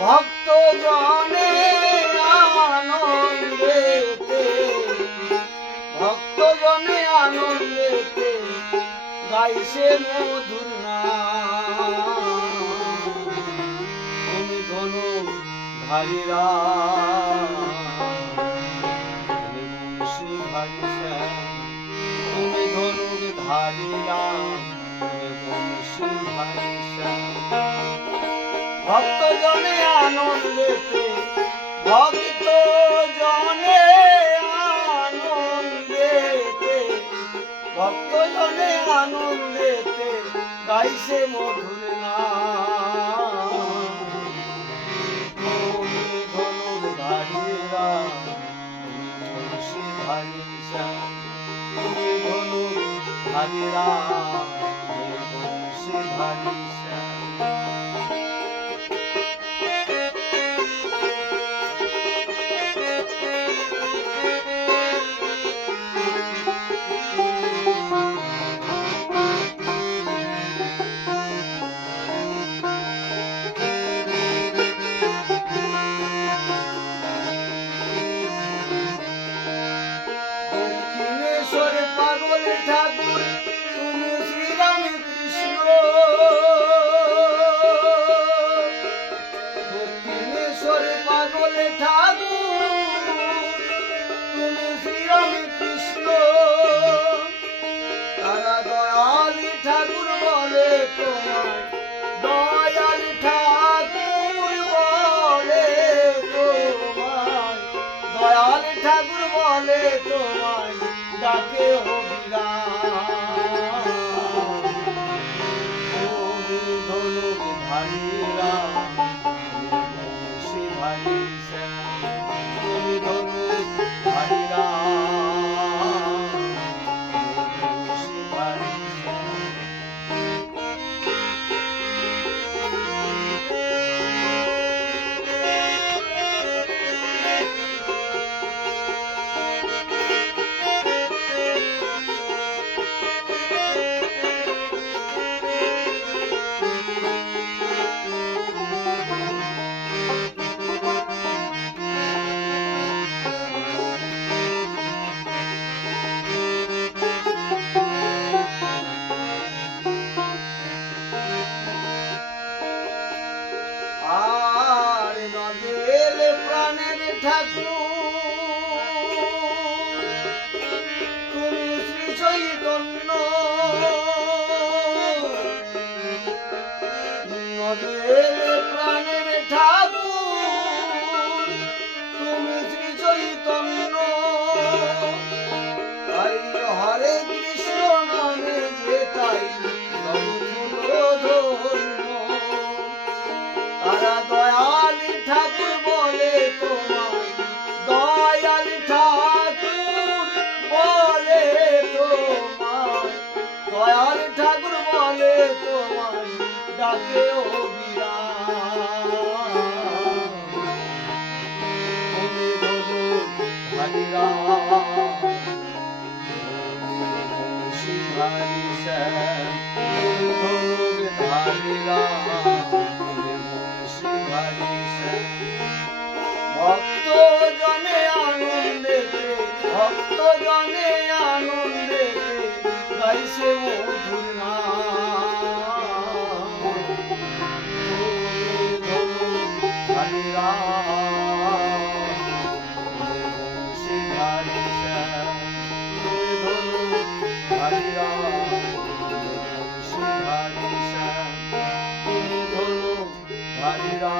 ভক্ত জনে আনন্দেতে, ভক্ত জনে আনন্দেতে গাইছে মধুর নাম। তুমি ধনু ধারীরা, তুমি বংশী ধারিসা, তুমি ধনুক ধারীরা, তুমি বংশী ধারিসা। ভক্ত জনে আনন্দেতে, ভক্ত জনে আনন্দেতে, ভক্ত জনে আনন্দেতে গাইছে মধুর নাম। তুমি ধনুক ধারীরা, তুমি বংশী ধারিসা, তুমি ধনুক ধারীরা, তুমি বংশী ধারিসা। পাগল ঠাকুর তুমি শ্রীরাম কৃষ্ণ, দক্ষিণেশ্বরে পাগল ঠাকুর তুমি শ্রীরাম কৃষ্ণ। তারা দয়াল ঠাকুর বলে তোমায়, দয়াল ঠাকুর বলে তোমায়, দয়াল ঠাকুর বলে তোমায় ডাকে অবিরাম। তুমি ধনুক ধারীরা, তুমি বংশী ধারিসা, তুমি ধনুক ধারীরা, তুমি বংশী ধারিসা। আর নগেল প্রাণের ঠাকুর তুমি শ্রী চৈতন্য, নগেল প্রাণের ঠাকুর তুমি শ্রী চৈতন্য। তাই হরে কৃষ্ণ নামে যেতাই ধন্য। তারা দয়াল ঠাকুর বলে তোমায়, দয়াল ঠাকুর বলে তোমায়, দয়াল ঠাকুর বলে তোমায় ডাকে অবিরাম। তুমি ধনুক ধারীরা, তুমি বংশী ধারিসা, তুমি ধনুক ধারীরা, ভক্ত জনে আনন্দেতে, ভক্ত জনে আনন্দেতে গাইছে মধুর নাম। তুমি ধনুক ধারীরা, তুমি বংশী ধারিসা, তুমি ধনুক ধারীরা, তুমি বংশী ধারিসা, তুমি ধনুক ধারীরা।